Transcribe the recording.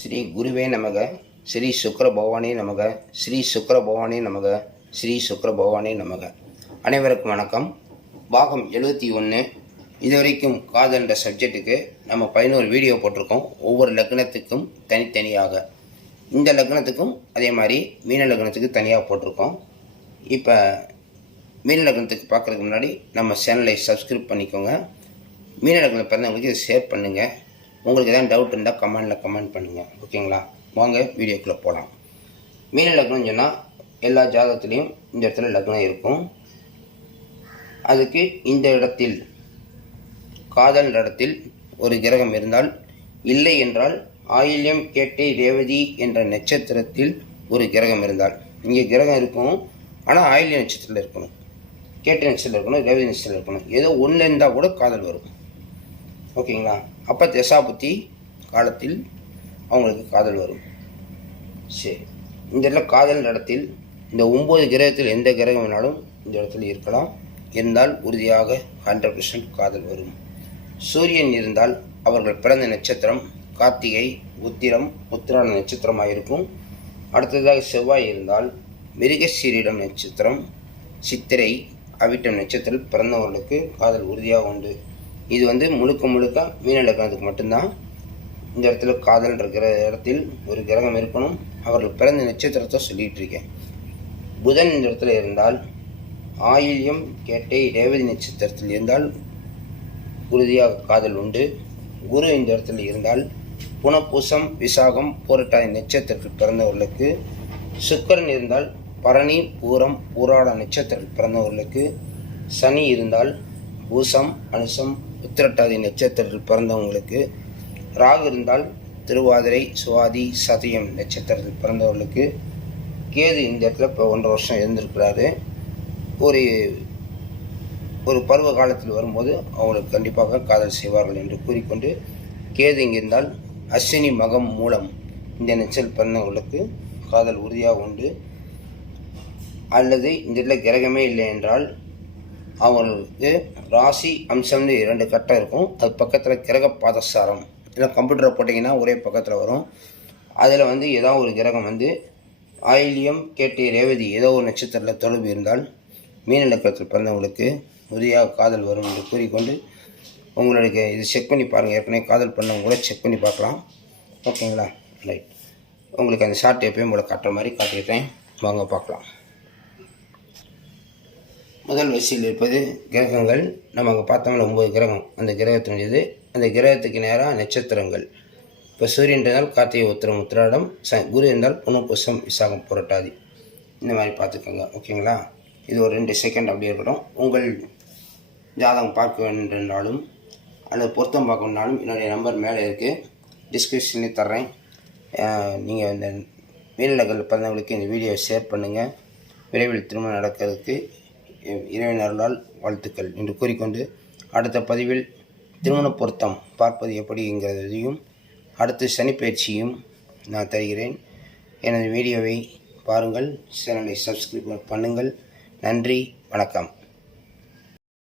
ஸ்ரீ குருவே நமக, ஸ்ரீ சுக்கர பகவானே நமக, ஸ்ரீ சுக்கர பகவானே நமக, ஸ்ரீ சுக்கர பகவானே நமக. அனைவருக்கும் வணக்கம். பாகம் 71. இதுவரைக்கும் காதல்ன்ற சப்ஜெக்ட்டுக்கு நம்ம 11 வீடியோ போட்டிருக்கோம். ஒவ்வொரு லக்னத்துக்கும் தனித்தனியாக. இந்த லக்னத்துக்கும் அதே மாதிரி மீன லக்னத்துக்கு தனியாக போட்டிருக்கோம். இப்போ மீன லக்னத்துக்கு பார்க்குறதுக்கு முன்னாடி நம்ம சேனலை சப்ஸ்கிரைப் பண்ணிக்கோங்க. மீன லக்னம் பிறந்தவங்களுக்கு இதை ஷேர் பண்ணுங்கள். உங்களுக்கு எதாவது டவுட் இருந்தால் கமெண்ட் பண்ணுங்கள். ஓகேங்களா? வாங்க வீடியோக்குள்ளே போகலாம். மீன லக்னம் சொன்னால் எல்லா ஜாதகத்துலேயும் இந்த இடத்துல லக்னம் இருக்கும். அதுக்கு இந்த இடத்தில் காதல் இடத்தில் ஒரு கிரகம் இருந்தால், இல்லை என்றால் ஆயில்யம் கேட்டை ரேவதி என்ற நட்சத்திரத்தில் ஒரு கிரகம் இருந்தால், இங்கே கிரகம் இருக்கும் ஆனால் ஆயில்ய நட்சத்திரத்தில் இருக்கணும், கேட்டை நட்சத்திரத்தில் இருக்கணும், ரேவதி நட்சத்திரத்தில் இருக்கணும். ஏதோ ஒன்று இருந்தால் கூட காதல் வரும். ஓகேங்களா? அப்போ தசாபுத்தி காலத்தில் அவங்களுக்கு காதல் வரும். சரி, இந்த இடத்துல காதல் இடத்தில் இந்த 9 கிரகத்தில் எந்த கிரகம் வேணாலும் இந்த இடத்துல இருக்கலாம். இருந்தால் உறுதியாக 100% காதல் வரும். சூரியன் இருந்தால் அவர்கள் பிறந்த நட்சத்திரம் கார்த்திகை, உத்திரம், உத்திராட நட்சத்திரமாக இருக்கும். அடுத்ததாக செவ்வாய் இருந்தால் மிருகசீரிடம் நட்சத்திரம், சித்திரை, அவிட்டம் நட்சத்திரம் பிறந்தவர்களுக்கு காதல் உறுதியாக உண்டு. இது முழுக்க மீன லக்னத்துக்கு மட்டும்தான். இந்த இடத்துல காதல் இருக்கிற இடத்தில் ஒரு கிரகம் இருக்கணும். அவர்கள் பிறந்த நட்சத்திரத்தை சொல்லிகிட்டு இருக்கேன். புதன் இந்த இடத்துல இருந்தால் ஆயில்யம் கேட்டை ரேவதி நட்சத்திரத்தில் இருந்தால் உறுதியாக காதல் உண்டு. குரு இந்த இடத்துல இருந்தால் புனப்பூசம், விசாகம், பூரட்டாதி நட்சத்திரத்தில் பிறந்தவர்களுக்கு. சுக்கிரன் இருந்தால் பரணி, பூரம், பூராட நட்சத்திரத்தில் பிறந்தவர்களுக்கு. சனி இருந்தால் பூசம், அனுசம், உத்திரட்டாதி நட்சத்திரத்தில் பிறந்தவங்களுக்கு. ராகு இருந்தால் திருவாதிரை, சுவாதி, சதயம் நட்சத்திரத்தில் பிறந்தவர்களுக்கு. கேது இந்த இடத்துல இப்போ 1.5 வருஷம் இருந்திருக்கிறாரு. ஒரு பருவ காலத்தில் வரும்போது அவங்களுக்கு கண்டிப்பாக காதல் செய்வார்கள் என்று கூறிக்கொண்டு, கேது இங்கே இருந்தால் அஸ்வினி, மகம், மூலம் இந்த நட்சத்திரத்தில் பிறந்தவர்களுக்கு காதல் உறுதியாக உண்டு. அல்லது இந்த இடத்துல கிரகமே இல்லை என்றால் அவங்களுக்கு ராசி அம்சம்னு 2 கட்டம் இருக்கும். அது பக்கத்தில் கிரக பாதசாரம், இல்லை கம்ப்யூட்டரை போட்டிங்கன்னா ஒரே பக்கத்தில் வரும். அதில் ஏதாவது ஒரு கிரகம் ஆயில்யம் கேட்டை ரேவதி ஏதோ ஒரு நட்சத்திரத்தில் தொடர்பு இருந்தால் மீன லக்னத்தில் பிறந்தவங்களுக்கு உறுதியாக காதல் வரும் என்று கூறிக்கொண்டு, உங்களுக்கு இது செக் பண்ணி பாருங்கள். ஏற்கனவே காதல் பண்ணவங்க கூட செக் பண்ணி பார்க்கலாம். ஓகேங்களா? ரைட். உங்களுக்கு அந்த ஷார்ட் எப்பயும் உங்களை காட்டுற மாதிரி காட்டிடுறேன். வாங்க பார்க்கலாம். முதல் வரிசையில் இருப்பது கிரகங்கள். நம்ம அங்கே பார்த்தோம்னா 9 கிரகம். அந்த கிரகத்தினுடையது, அந்த கிரகத்துக்கு நேராக நட்சத்திரங்கள். இப்போ சூரியன் இருந்தால் கார்த்திகை, உத்திரம், உத்திராடம். குரு இருந்தால் புனப்பூசம், விசாகம், புரட்டாதி. இந்த மாதிரி பார்த்துக்கோங்க. ஓகேங்களா? இது ஒரு 2 செகண்ட் அப்படியே இருக்கட்டும். உங்கள் ஜாதகம் பார்க்க வேண்டும்னாலும் அல்லது பொருத்தம் பார்க்கணுன்னாலும் என்னுடைய நம்பர் மேலே இருக்குது, டிஸ்கிரிப்ஷன்லேயும் தர்றேன். நீங்கள் இந்த மீனலகல் பிறந்தவங்களுக்கு இந்த வீடியோவை ஷேர் பண்ணுங்கள். விரைவில் திருமணம் நடக்கிறதுக்கு இறைவன் அருளால் வாழ்த்துக்கள் என்று கூறிக்கொண்டு, அடுத்த பதிவில் திருமண பொருத்தம் பார்ப்பது எப்படிங்கிறதையும் அடுத்து சனிப்பயிற்சியும் நான் தருகிறேன். எனது வீடியோவை பாருங்கள், சேனலை சப்ஸ்கிரைப் பண்ணுங்கள். நன்றி, வணக்கம்.